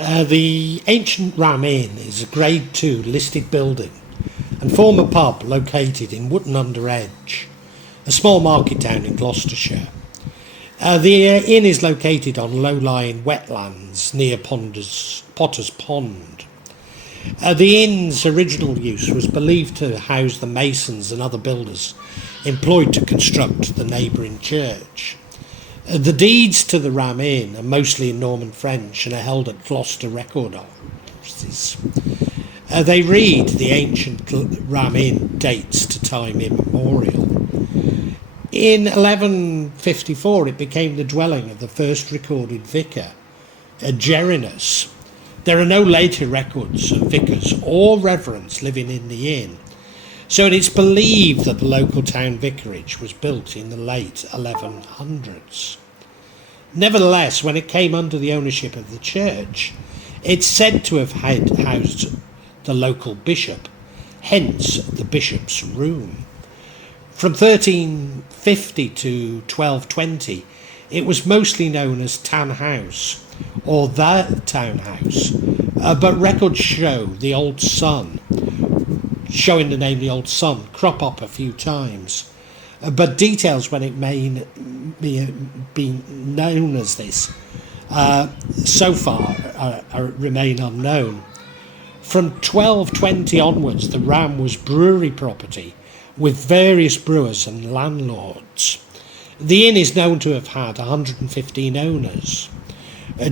The ancient Ram Inn is a Grade 2 listed building and former pub located in Wotton-under-Edge, a small market town in Gloucestershire. The inn is located on low-lying wetlands near Potter's Pond. The inn's original use was believed to house the masons and other builders employed to construct the neighbouring church. The deeds to the Ram Inn are mostly in Norman French and are held at Gloucester record offices. They read the ancient Ram Inn dates to time immemorial. In 1154 it became the dwelling of the first recorded vicar, Gerinus. There are no later records of vicars or reverends living in the inn, so it is believed that the local town vicarage was built in the late 1100s. Nevertheless, when it came under the ownership of the church, it's said to have housed the local bishop, hence the bishop's room. From 1350 to 1220, it was mostly known as Tan House, or the Townhouse, but records show the Old Sun, showing the name the Old Sun, crop up a few times, but details when it may be known as this so far remain unknown. From 1220 onwards, the Ram was brewery property with various brewers and landlords. The inn is known to have had 115 owners.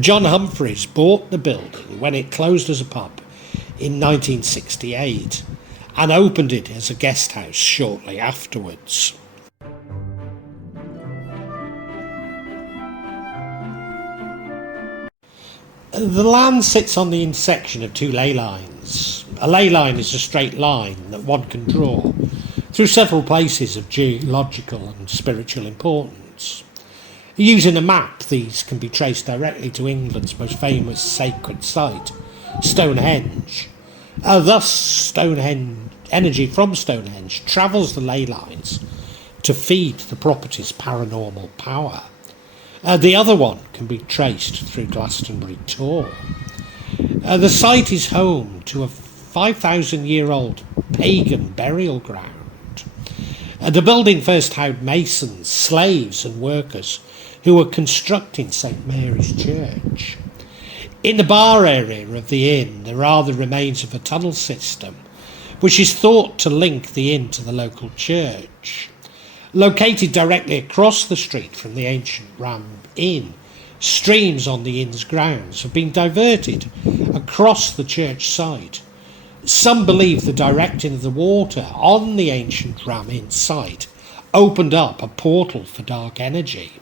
John Humphreys bought the building when it closed as a pub in 1968 and opened it as a guest house shortly afterwards. The land sits on the intersection of two ley lines. A ley line is a straight line that one can draw through several places of geological and spiritual importance. Using a map, these can be traced directly to England's most famous sacred site, Stonehenge. Thus, energy from Stonehenge travels the ley lines to feed the property's paranormal power. The other one can be traced through Glastonbury Tor. The site is home to a 5,000-year-old pagan burial ground. The building first housed masons, slaves and workers who were constructing St Mary's Church. In the bar area of the inn there are the remains of a tunnel system which is thought to link the inn to the local church. Located directly across the street from the ancient Ram Inn, streams on the inn's grounds have been diverted across the church site. Some believe the directing of the water on the ancient Ram Inn site opened up a portal for dark energy.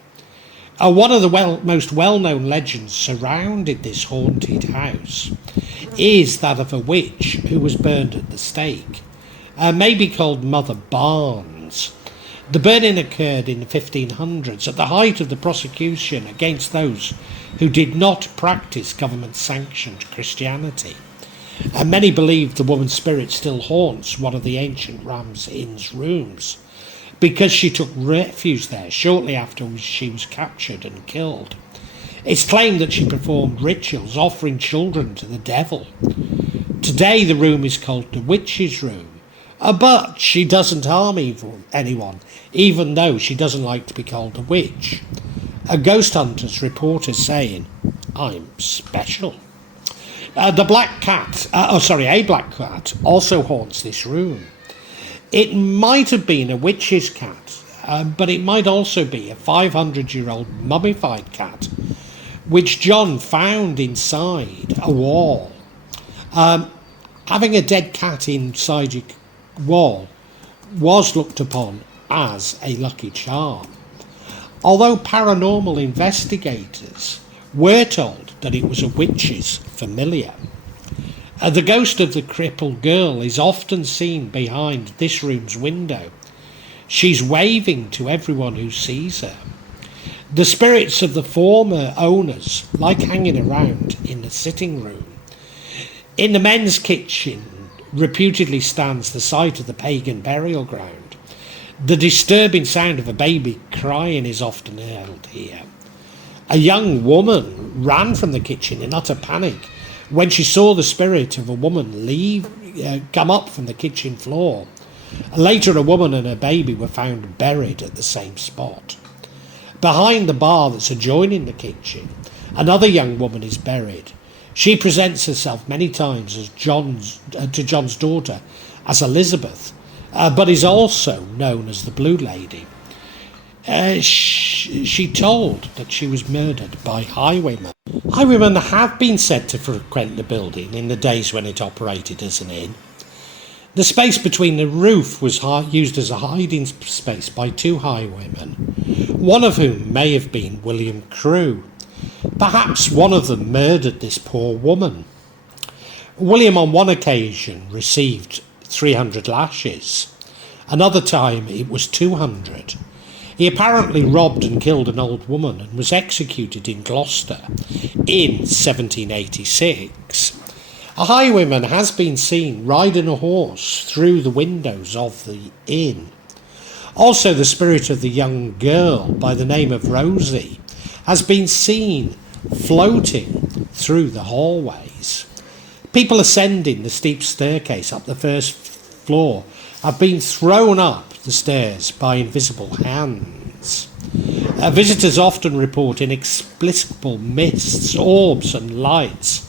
One of the most well-known legends surrounding this haunted house is that of a witch who was burned at the stake, maybe called Mother Barnes. The burning occurred in the 1500s at the height of the prosecution against those who did not practice government-sanctioned Christianity. And many believe the woman's spirit still haunts one of the ancient Ram Inn's rooms because she took refuge there shortly after she was captured and killed. It's claimed that she performed rituals offering children to the devil. Today the room is called the Witch's Room, but she doesn't harm anyone, even though she doesn't like to be called a witch. Ghost hunters report her saying, "I'm special." A black cat also haunts this room. It might have been a witch's cat, but it might also be a 500-year-old mummified cat, which John found inside a wall. Having a dead cat inside your wall was looked upon as a lucky charm. Although paranormal investigators were told that it was a witch's familiar. The ghost of the crippled girl is often seen behind this room's window. She's waving to everyone who sees her. The spirits of the former owners like hanging around in the sitting room. In the men's kitchen reputedly stands the site of the pagan burial ground. The disturbing sound of a baby crying is often heard here. A young woman ran from the kitchen in utter panic when she saw the spirit of a woman come up from the kitchen floor. Later, a woman and her baby were found buried at the same spot. Behind the bar that's adjoining the kitchen, another young woman is buried. She presents herself many times as to John's daughter as Elizabeth, but is also known as the Blue Lady. She told that she was murdered by highwaymen. Highwaymen have been said to frequent the building in the days when it operated as an inn. The space between the roof was used as a hiding space by two highwaymen, one of whom may have been William Crewe. Perhaps one of them murdered this poor woman. William on one occasion received 300 lashes. Another time it was 200. He apparently robbed and killed an old woman and was executed in Gloucester in 1786. A highwayman has been seen riding a horse through the windows of the inn. Also, the spirit of the young girl by the name of Rosie has been seen floating through the hallways. People ascending the steep staircase up the first floor have been thrown up the stairs by invisible hands. Visitors often report inexplicable mists, orbs and lights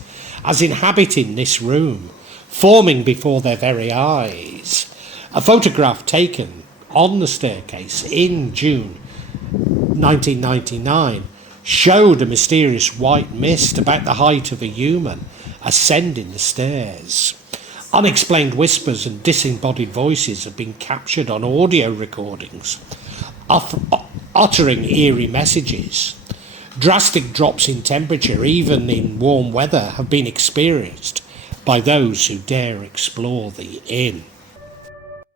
as inhabiting this room, forming before their very eyes. A photograph taken on the staircase in June 1999 showed a mysterious white mist about the height of a human ascending the stairs. Unexplained whispers and disembodied voices have been captured on audio recordings, uttering eerie messages. Drastic drops in temperature, even in warm weather, have been experienced by those who dare explore the inn.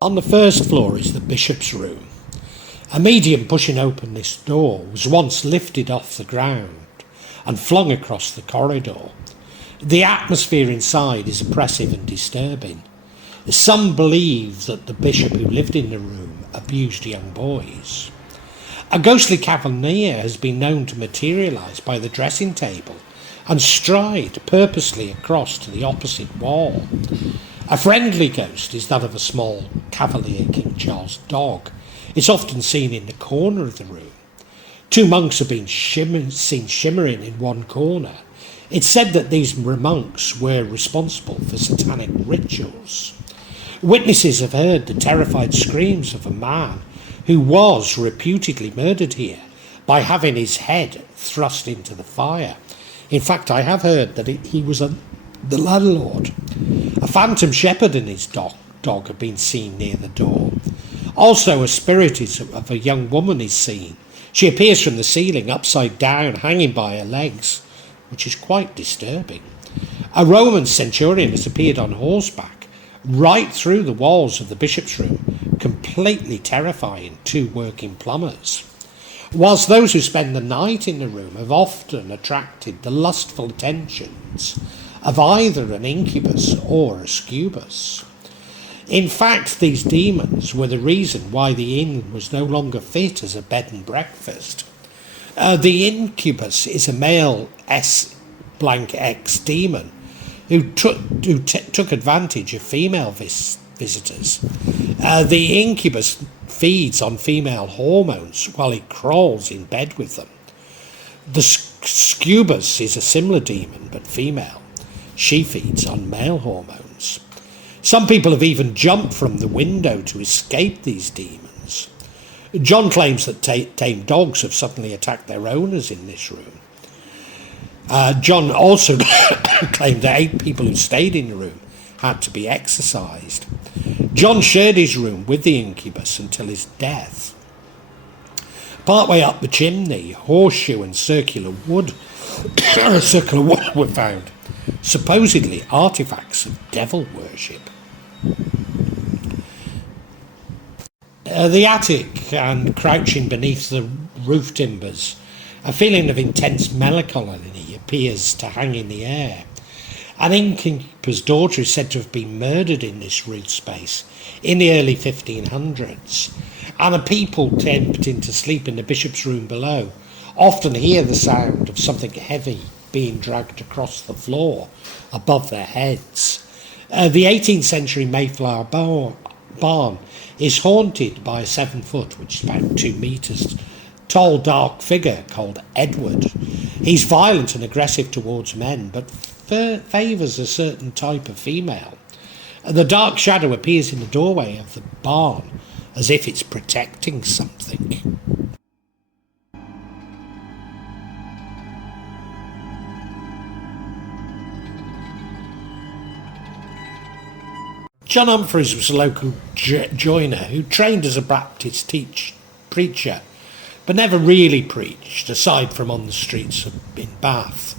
On the first floor is the bishop's room. A medium pushing open this door was once lifted off the ground and flung across the corridor. The atmosphere inside is oppressive and disturbing. Some believe that the bishop who lived in the room abused young boys. A ghostly cavalier has been known to materialise by the dressing table and stride purposely across to the opposite wall. A friendly ghost is that of a small Cavalier King Charles dog. It's often seen in the corner of the room. Two monks have been seen shimmering in one corner. It's said that these monks were responsible for satanic rituals. Witnesses have heard the terrified screams of a man who was reputedly murdered here by having his head thrust into the fire. In fact, I have heard that he was the landlord. A phantom shepherd and his dog have been seen near the door. Also, a spirit of a young woman is seen. She appears from the ceiling, upside down, hanging by her legs, which is quite disturbing. A Roman centurion has appeared on horseback right through the walls of the bishop's room, completely terrifying two working plumbers. Whilst those who spend the night in the room have often attracted the lustful attentions of either an incubus or a succubus. In fact, these demons were the reason why the inn was no longer fit as a bed and breakfast. The incubus is a male S-X demon who took advantage of female visitors. The incubus feeds on female hormones while he crawls in bed with them. The succubus is a similar demon but female. She feeds on male hormones. Some people have even jumped from the window to escape these demons. John claims that tame dogs have suddenly attacked their owners in this room. John also claimed that 8 people who stayed in the room had to be exorcised. John shared his room with the incubus until his death. Partway up the chimney, horseshoe and circular wood were found, supposedly artifacts of devil worship. The attic and crouching beneath the roof timbers, a feeling of intense melancholy appears to hang in the air. An innkeeper's daughter is said to have been murdered in this roof space in the early 1500s, and a people tempting to sleep in the bishop's room below often hear the sound of something heavy being dragged across the floor above their heads. The 18th century Mayflower barn is haunted by a 7-foot, which is about 2 metres, tall dark figure called Edward. He's violent and aggressive towards men, but favours a certain type of female. The dark shadow appears in the doorway of the barn as if it's protecting something. John Humphreys was a local joiner who trained as a Baptist preacher, but never really preached, aside from on the streets in Bath.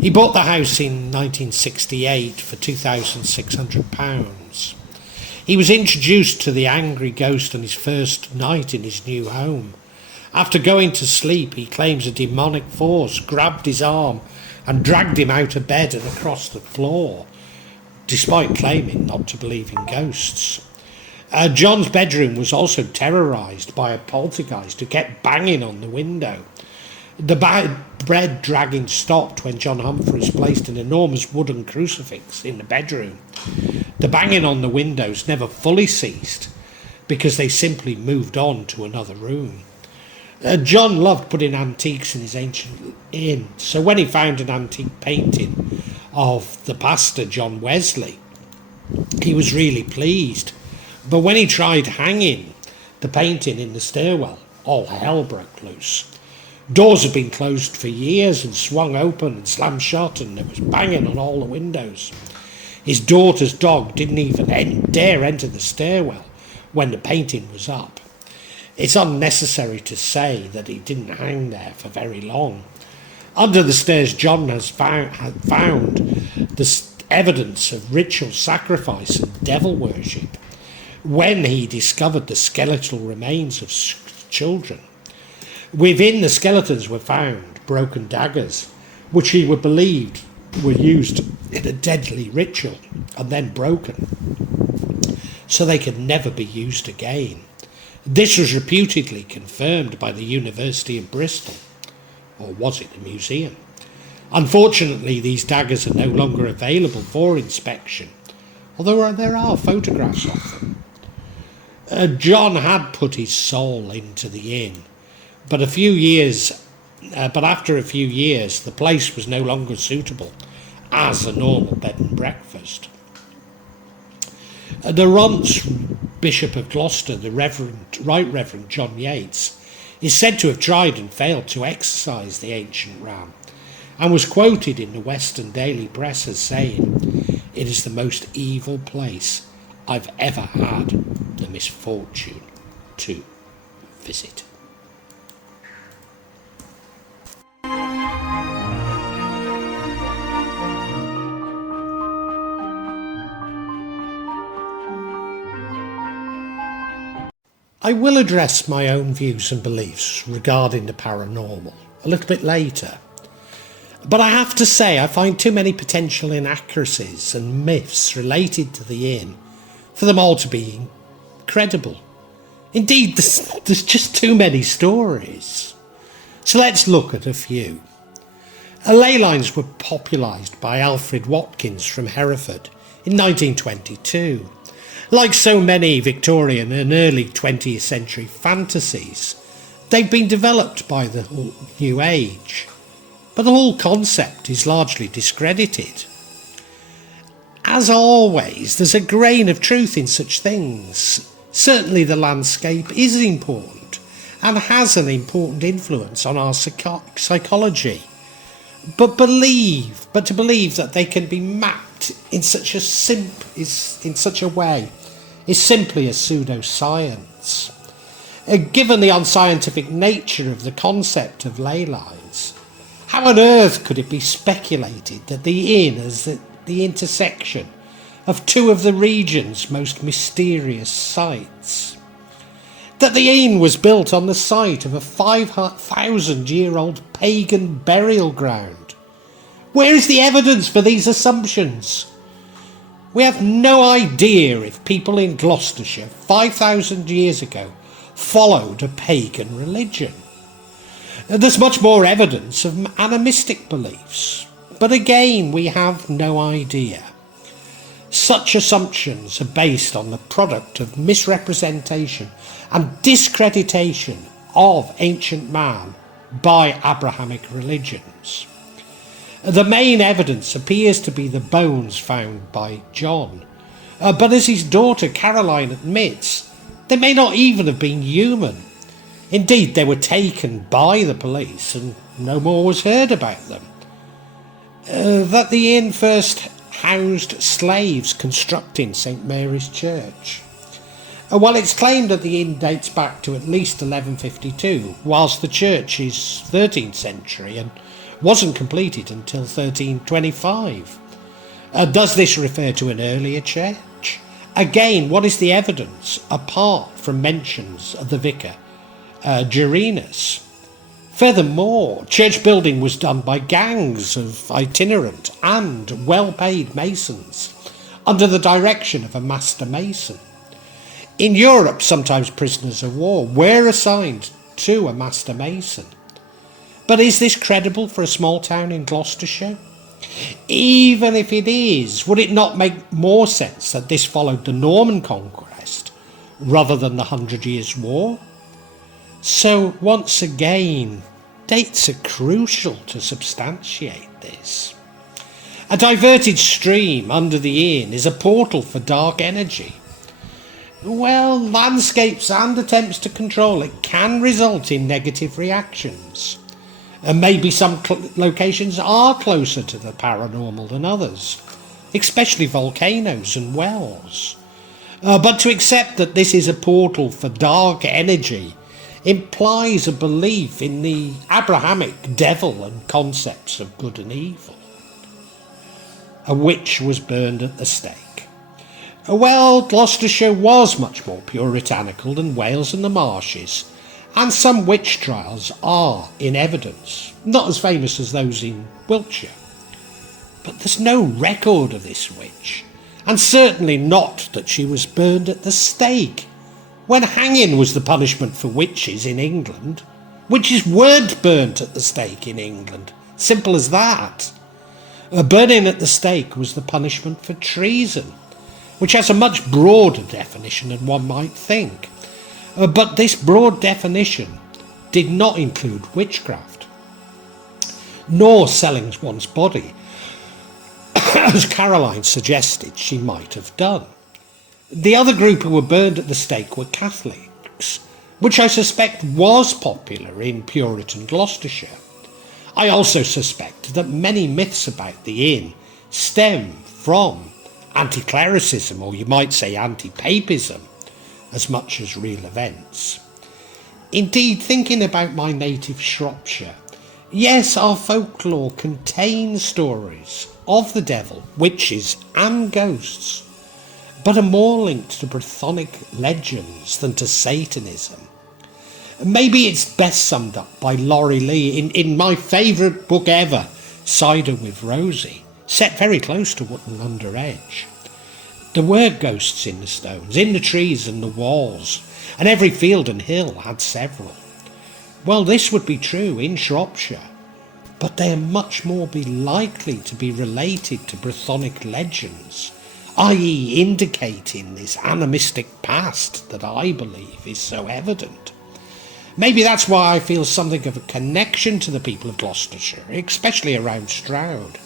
He bought the house in 1968 for £2,600. He was introduced to the angry ghost on his first night in his new home. After going to sleep, he claims a demonic force grabbed his arm and dragged him out of bed and across the floor, despite claiming not to believe in ghosts. John's bedroom was also terrorised by a poltergeist who kept banging on the window. The bread dragging stopped when John Humphreys placed an enormous wooden crucifix in the bedroom. The banging on the windows never fully ceased because they simply moved on to another room. John loved putting antiques in his ancient inn, so when he found an antique painting of the pastor John Wesley, he was really pleased. But when he tried hanging the painting in the stairwell, all hell broke loose. Doors had been closed for years and swung open and slammed shut, and there was banging on all the windows. His daughter's dog didn't even dare enter the stairwell when the painting was up. It's unnecessary to say that he didn't hang there for very long. Under the stairs, John had found the evidence of ritual sacrifice and devil worship when he discovered the skeletal remains of children. Within the skeletons were found broken daggers, which he believed were used in a deadly ritual and then broken, so they could never be used again. This was reputedly confirmed by the University of Bristol, or was it the museum? Unfortunately, these daggers are no longer available for inspection, although there are photographs of them. John had put his soul into the inn, but after a few years, the place was no longer suitable as a normal bed and breakfast. The once Bishop of Gloucester, the Right Reverend John Yates, is said to have tried and failed to exorcise the ancient ram, and was quoted in the Western Daily Press as saying, "It is the most evil place I've ever had the misfortune to visit." I will address my own views and beliefs regarding the paranormal a little bit later, but I have to say I find too many potential inaccuracies and myths related to the inn for them all to be credible. Indeed, there's just too many stories. So let's look at a few. Ley lines were popularised by Alfred Watkins from Hereford in 1922. Like so many Victorian and early 20th century fantasies, they've been developed by the New Age, but the whole concept is largely discredited. As always, there's a grain of truth in such things. Certainly the landscape is important and has an important influence on our psychology. But to believe that they can be mapped in such a way is simply a pseudoscience. Given the unscientific nature of the concept of ley lines, how on earth could it be speculated that the inn is the intersection of two of the region's most mysterious sites? That the inn was built on the site of a 5,000-year-old pagan burial ground? Where is the evidence for these assumptions? We have no idea if people in Gloucestershire 5,000 years ago followed a pagan religion. There's much more evidence of animistic beliefs, but again we have no idea. Such assumptions are based on the product of misrepresentation and discreditation of ancient man by Abrahamic religions. The main evidence appears to be the bones found by John, but as his daughter Caroline admits, they may not even have been human. Indeed, they were taken by the police and no more was heard about them. That the inn first housed slaves constructing St Mary's Church. While it's claimed that the inn dates back to at least 1152, whilst the church is 13th century and wasn't completed until 1325. Does this refer to an earlier church? Again, what is the evidence apart from mentions of the vicar, Gerenus? Furthermore, church building was done by gangs of itinerant and well-paid masons under the direction of a master mason. In Europe, sometimes prisoners of war were assigned to a master mason. But is this credible for a small town in Gloucestershire? Even if it is, would it not make more sense that this followed the Norman conquest rather than the 100 Years' War? So once again, dates are crucial to substantiate this. A diverted stream under the inn is a portal for dark energy. Well, landscapes and attempts to control it can result in negative reactions. And maybe some locations are closer to the paranormal than others, especially volcanoes and wells. But to accept that this is a portal for dark energy implies a belief in the Abrahamic devil and concepts of good and evil. A witch was burned at the stake. Well, Gloucestershire was much more puritanical than Wales and the marshes, and some witch trials are in evidence, not as famous as those in Wiltshire. But there's no record of this witch, and certainly not that she was burned at the stake, when hanging was the punishment for witches in England. Witches weren't burnt at the stake in England, simple as that. Burning at the stake was the punishment for treason, which has a much broader definition than one might think. But this broad definition did not include witchcraft, nor selling one's body, as Caroline suggested she might have done. The other group who were burned at the stake were Catholics, which I suspect was popular in Puritan Gloucestershire. I also suspect that many myths about the inn stem from anti-clericism, or you might say anti-papism, as much as real events. Indeed, thinking about my native Shropshire, yes, our folklore contains stories of the devil, witches and ghosts, but are more linked to Brythonic legends than to Satanism. Maybe it's best summed up by Laurie Lee in my favourite book ever, Cider with Rosie, set very close to Wotton-under-Edge. There were ghosts in the stones, in the trees and the walls, and every field and hill had several. Well, this would be true in Shropshire, but they are much more likely to be related to Brythonic legends, i.e. indicating this animistic past that I believe is so evident. Maybe that's why I feel something of a connection to the people of Gloucestershire, especially around Stroud,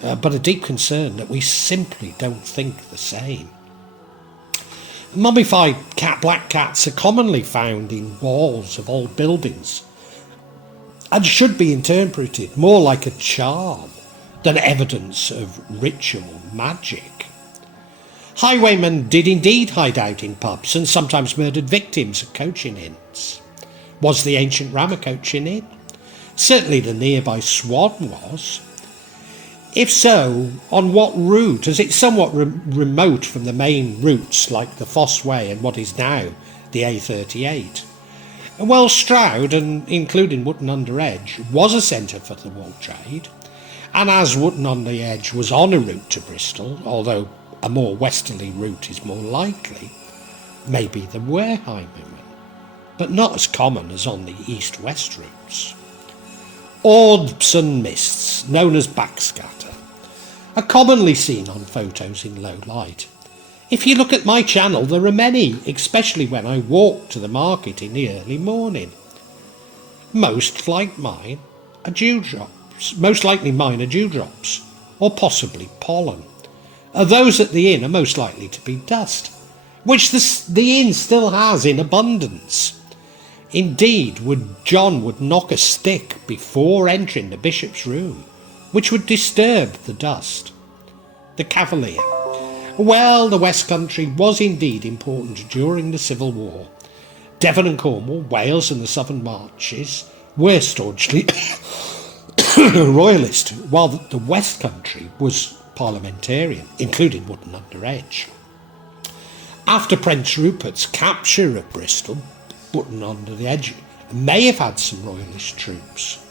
but a deep concern that we simply don't think the same. Mummified black cats are commonly found in walls of old buildings and should be interpreted more like a charm than evidence of ritual magic. Highwaymen did indeed hide out in pubs and sometimes murdered victims at coaching inns. Was the ancient Ram a coaching inn? Certainly the nearby Swan was. If so, on what route, as it's somewhat remote from the main routes like the Foss Way and what is now the A38? Well, Stroud, and including Wotton-under-Edge, was a centre for the wool trade, and as Wotton-under-Edge was on a route to Bristol, although a more westerly route is more likely, maybe there were highwaymen. but not as common as on the east-west routes. Orbs and mists, known as backscatter, are commonly seen on photos in low light. If you look at my channel, there are many, especially when I walk to the market in the early morning. Most likely mine are dewdrops, or possibly pollen. Those at the inn are most likely to be dust, which the inn still has in abundance. Indeed, John would knock a stick before entering the bishop's room, which would disturb the dust. The cavalier. Well, the West Country was indeed important during the Civil War. Devon and Cornwall, Wales and the Southern Marches were staunchly royalist, while the West Country was parliamentarian, including Wotton-under-Edge. After Prince Rupert's capture of Bristol, Wotton-under-Edge may have had some royalist troops,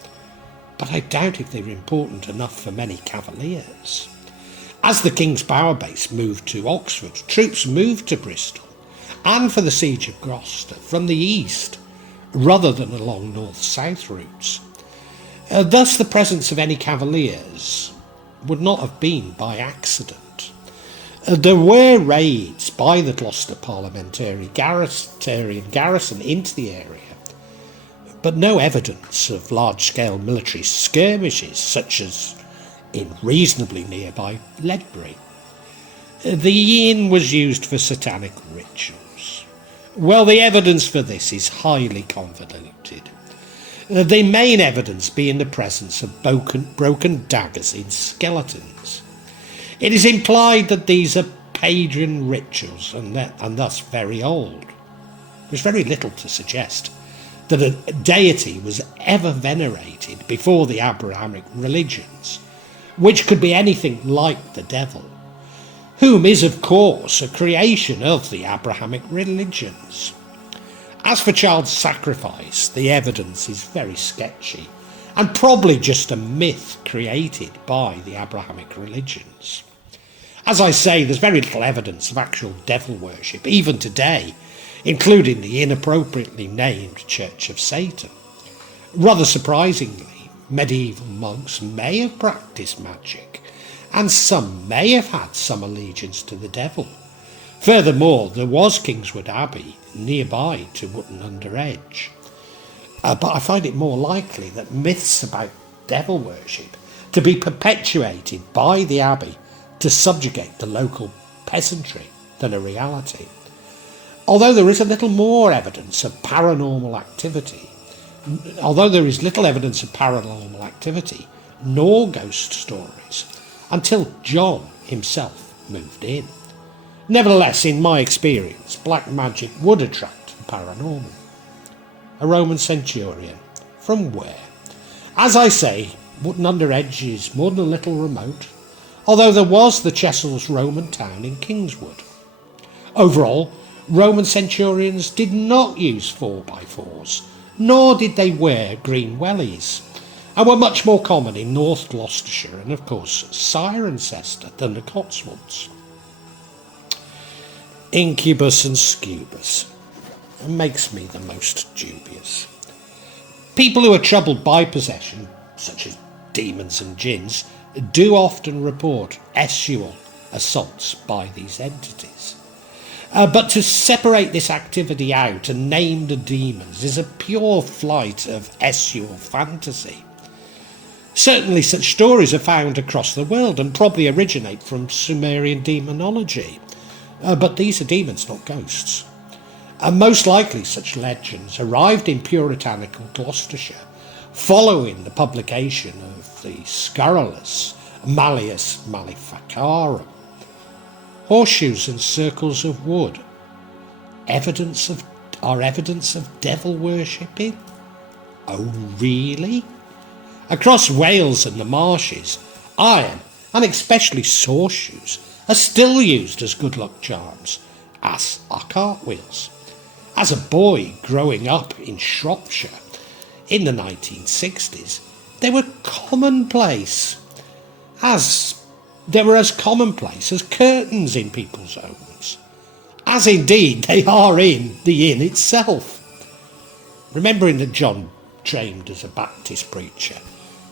but I doubt if they were important enough for many cavaliers. As the King's Power Base moved to Oxford, troops moved to Bristol and for the siege of Gloucester from the east, rather than along north-south routes. Thus the presence of any cavaliers would not have been by accident. There were raids by the Gloucester parliamentary garrison into the area, but no evidence of large-scale military skirmishes such as in reasonably nearby Ledbury. The inn was used for satanic rituals. Well, the evidence for this is highly convoluted. The main evidence being the presence of broken daggers in skeletons. It is implied that these are pagan rituals and thus very old. There's very little to suggest that a deity was ever venerated before the Abrahamic religions, which could be anything like the devil, whom is of course a creation of the Abrahamic religions. As for child sacrifice, the evidence is very sketchy and probably just a myth created by the Abrahamic religions. As I say, there's very little evidence of actual devil worship, even today, including the inappropriately named Church of Satan. Rather surprisingly, medieval monks may have practiced magic, and some may have had some allegiance to the devil. Furthermore, there was Kingswood Abbey nearby to Wotton-under-Edge. But I find it more likely that myths about devil worship to be perpetuated by the abbey to subjugate the local peasantry than a reality. Although there is little evidence of paranormal activity, nor ghost stories, until John himself moved in. Nevertheless, in my experience, black magic would attract the paranormal. A Roman centurion. From where? As I say, Wotton-under-Edge is more than a little remote, although there was the Chesil's Roman town in Kingswood. Overall, Roman centurions did not use 4x4s, nor did they wear green wellies, and were much more common in North Gloucestershire and, of course, Cirencester than the Cotswolds. Incubus and Succubus makes me the most dubious. People who are troubled by possession, such as demons and jinns, do often report sexual assaults by these entities. But to separate this activity out and name the demons is a pure flight of sexual fantasy. Certainly such stories are found across the world and probably originate from Sumerian demonology. But these are demons, not ghosts. And most likely such legends arrived in puritanical Gloucestershire following the publication of the scurrilous Malleus Maleficarum. Horseshoes and circles of wood. Evidence of devil worshipping? Oh, really? Across Wales and the marshes, iron, and especially horseshoes, are still used as good luck charms, as are cartwheels. As a boy growing up in Shropshire in the 1960s, they were commonplace, as commonplace as curtains in people's homes, as indeed they are in the inn itself. Remembering that John trained as a Baptist preacher,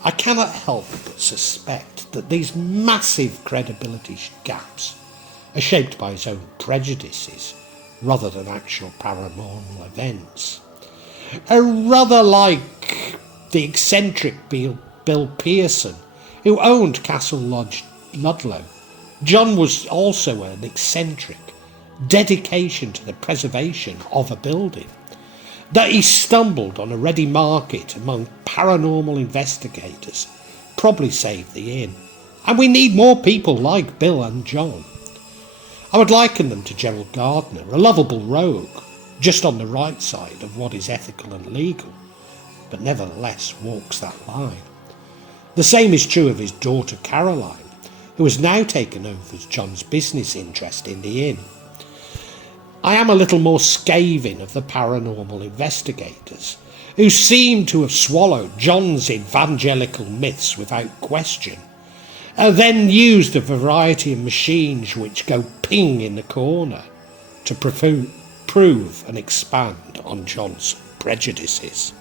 I cannot help but suspect that these massive credibility gaps are shaped by his own prejudices rather than actual paranormal events. Rather like the eccentric Bill Pearson, who owned Castle Lodge, Ludlow, John was also an eccentric dedication to the preservation of a building. That he stumbled on a ready market among paranormal investigators probably saved the inn. And we need more people like Bill and John. I would liken them to Gerald Gardner, a lovable rogue, just on the right side of what is ethical and legal, but nevertheless walks that line. The same is true of his daughter Caroline, who has now taken over John's business interest in the inn. I am a little more scathing of the paranormal investigators, who seem to have swallowed John's evangelical myths without question, and then used a variety of machines which go ping in the corner to prove and expand on John's prejudices.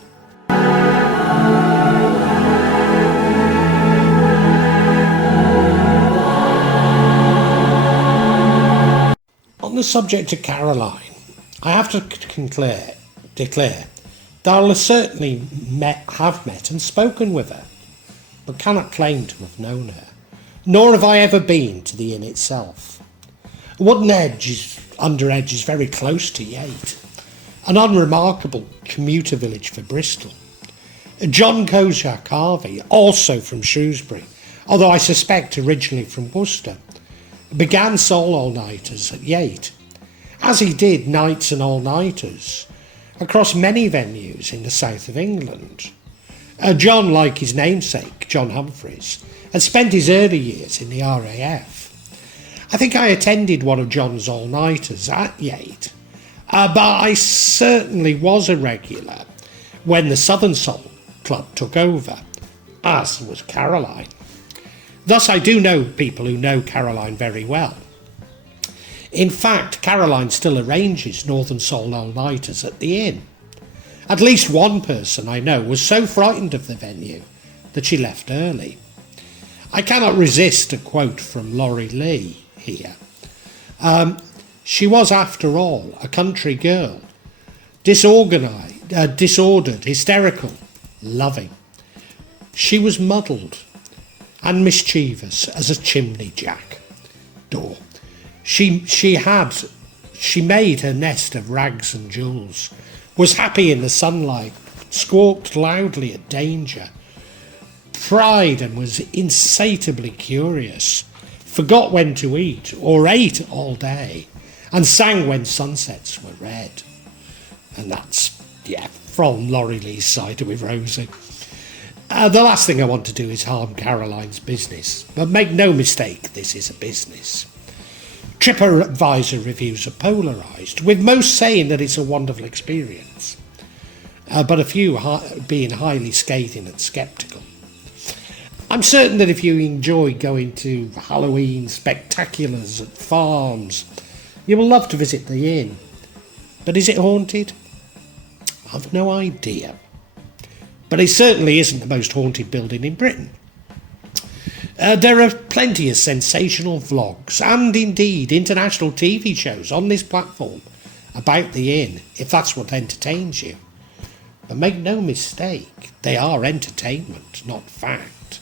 On the subject of Caroline, I have to declare that I'll certainly have met and spoken with her, but cannot claim to have known her, nor have I ever been to the inn itself. Wotton-under-Edge is very close to Yate, an unremarkable commuter village for Bristol. John Kojak Harvey, also from Shrewsbury, although I suspect originally from Worcester, began soul all-nighters at Yate, as he did nights and all-nighters across many venues in the south of England. John, like his namesake, John Humphreys, had spent his early years in the RAF. I think I attended one of John's all-nighters at Yate, but I certainly was a regular when the Southern Soul Club took over, as was Caroline. Thus I do know people who know Caroline very well. In fact, Caroline still arranges Northern Soul all-nighters at the inn. At least one person I know was so frightened of the venue that she left early. I cannot resist a quote from Laurie Lee here. She was, after all, a country girl, disordered, hysterical, loving. She was muddled and mischievous as a chimney jack door. She made her nest of rags and jewels, was happy in the sunlight, squawked loudly at danger, pried and was insatiably curious, forgot when to eat or ate all day, and sang when sunsets were red. And that's, from Laurie Lee's side with Rosie. The last thing I want to do is harm Caroline's business, but make no mistake, this is a business. TripAdvisor reviews are polarised, with most saying that it's a wonderful experience, but a few being highly scathing and sceptical. I'm certain that if you enjoy going to Halloween spectaculars at farms, you will love to visit the inn. But is it haunted? I've no idea. But it certainly isn't the most haunted building in Britain. There are plenty of sensational vlogs and indeed international TV shows on this platform about the inn, if that's what entertains you. But make no mistake, they are entertainment, not fact.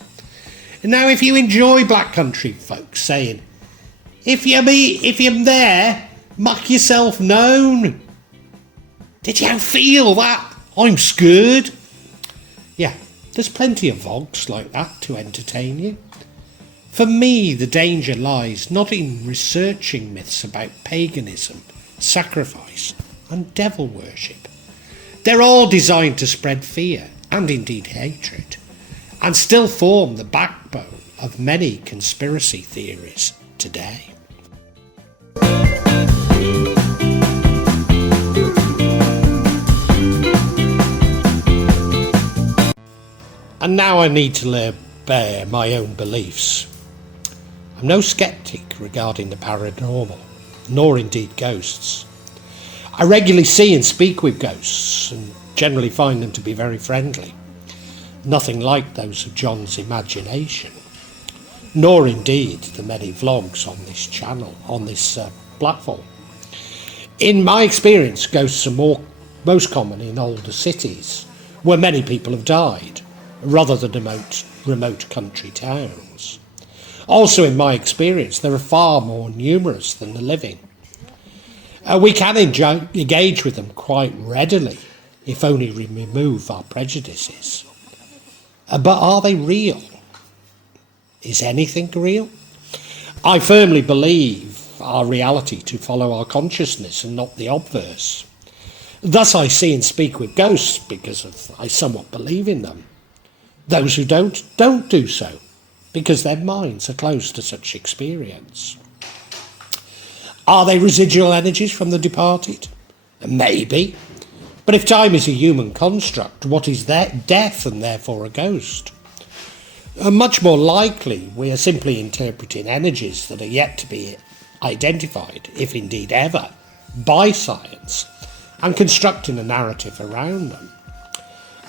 Now, if you enjoy Black Country folks saying, if you're there, make yourself known. Did you feel that? I'm scared. Yeah, there's plenty of vlogs like that to entertain you. For me, the danger lies not in researching myths about paganism, sacrifice, and devil worship. They're all designed to spread fear, and indeed hatred, and still form the backbone of many conspiracy theories today. And now I need to lay bare my own beliefs. I'm no sceptic regarding the paranormal, nor indeed ghosts. I regularly see and speak with ghosts and generally find them to be very friendly. Nothing like those of John's imagination, nor indeed the many vlogs on this channel, on this platform. In my experience, ghosts are most common in older cities, where many people have died, rather than remote country towns. Also, in my experience, they are far more numerous than the living. We can engage with them quite readily, if only we remove our prejudices. But are they real? Is anything real? I firmly believe our reality to follow our consciousness and not the obverse. Thus I see and speak with ghosts because I somewhat believe in them. Those who don't do so, because their minds are closed to such experience. Are they residual energies from the departed? Maybe. But if time is a human construct, what is death and therefore a ghost? Much more likely, we are simply interpreting energies that are yet to be identified, if indeed ever, by science, and constructing a narrative around them.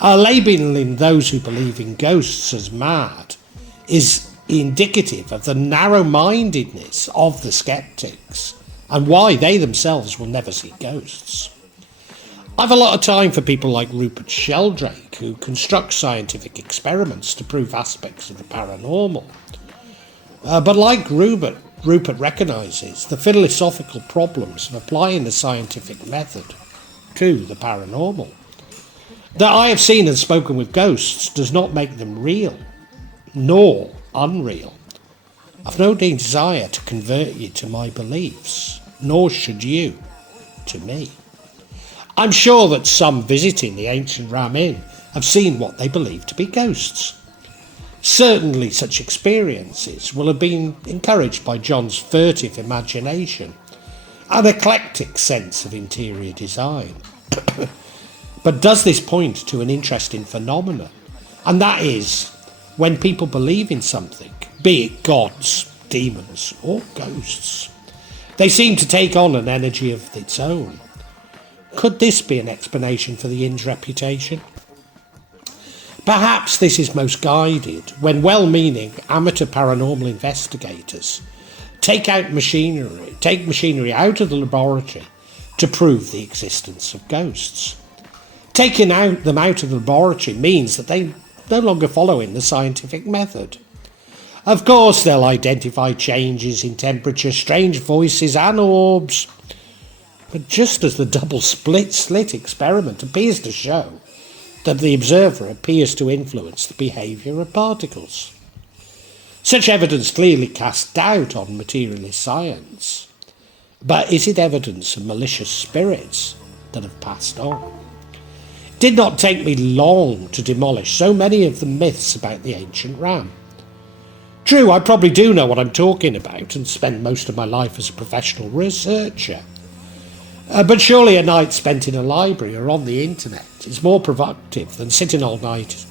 Labelling those who believe in ghosts as mad is indicative of the narrow-mindedness of the skeptics and why they themselves will never see ghosts. I've a lot of time for people like Rupert Sheldrake, who construct scientific experiments to prove aspects of the paranormal. But like Rupert recognises the philosophical problems of applying the scientific method to the paranormal. That I have seen and spoken with ghosts does not make them real, nor unreal. I've no desire to convert you to my beliefs, nor should you to me. I'm sure that some visiting the ancient Ram Inn have seen what they believe to be ghosts. Certainly such experiences will have been encouraged by John's furtive imagination and eclectic sense of interior design. But does this point to an interesting phenomenon? And that is, when people believe in something, be it gods, demons or ghosts, they seem to take on an energy of its own. Could this be an explanation for the inn's reputation? Perhaps this is most guided when well-meaning amateur paranormal investigators take machinery out of the laboratory to prove the existence of ghosts. Taking them out of the laboratory means that they no longer following the scientific method. Of course, they'll identify changes in temperature, strange voices and orbs. But just as the double slit experiment appears to show that the observer appears to influence the behaviour of particles. Such evidence clearly casts doubt on materialist science. But is it evidence of malicious spirits that have passed on? It did not take me long to demolish so many of the myths about the ancient ram. True, I probably do know what I'm talking about and spend most of my life as a professional researcher. But surely a night spent in a library or on the internet is more productive than sitting all night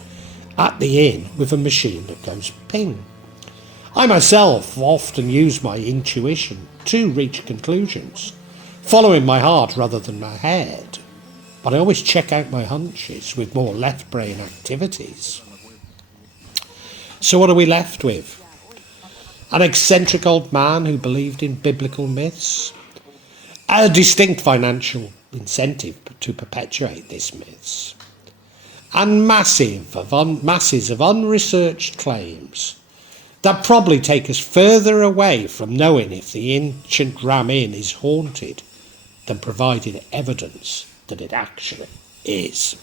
at the inn with a machine that goes ping. I myself often use my intuition to reach conclusions, following my heart rather than my head. But I always check out my hunches with more left brain activities. So what are we left with? An eccentric old man who believed in biblical myths? A distinct financial incentive to perpetuate these myths, and masses of unresearched claims that probably take us further away from knowing if the ancient Ram Inn is haunted than providing evidence that it actually is.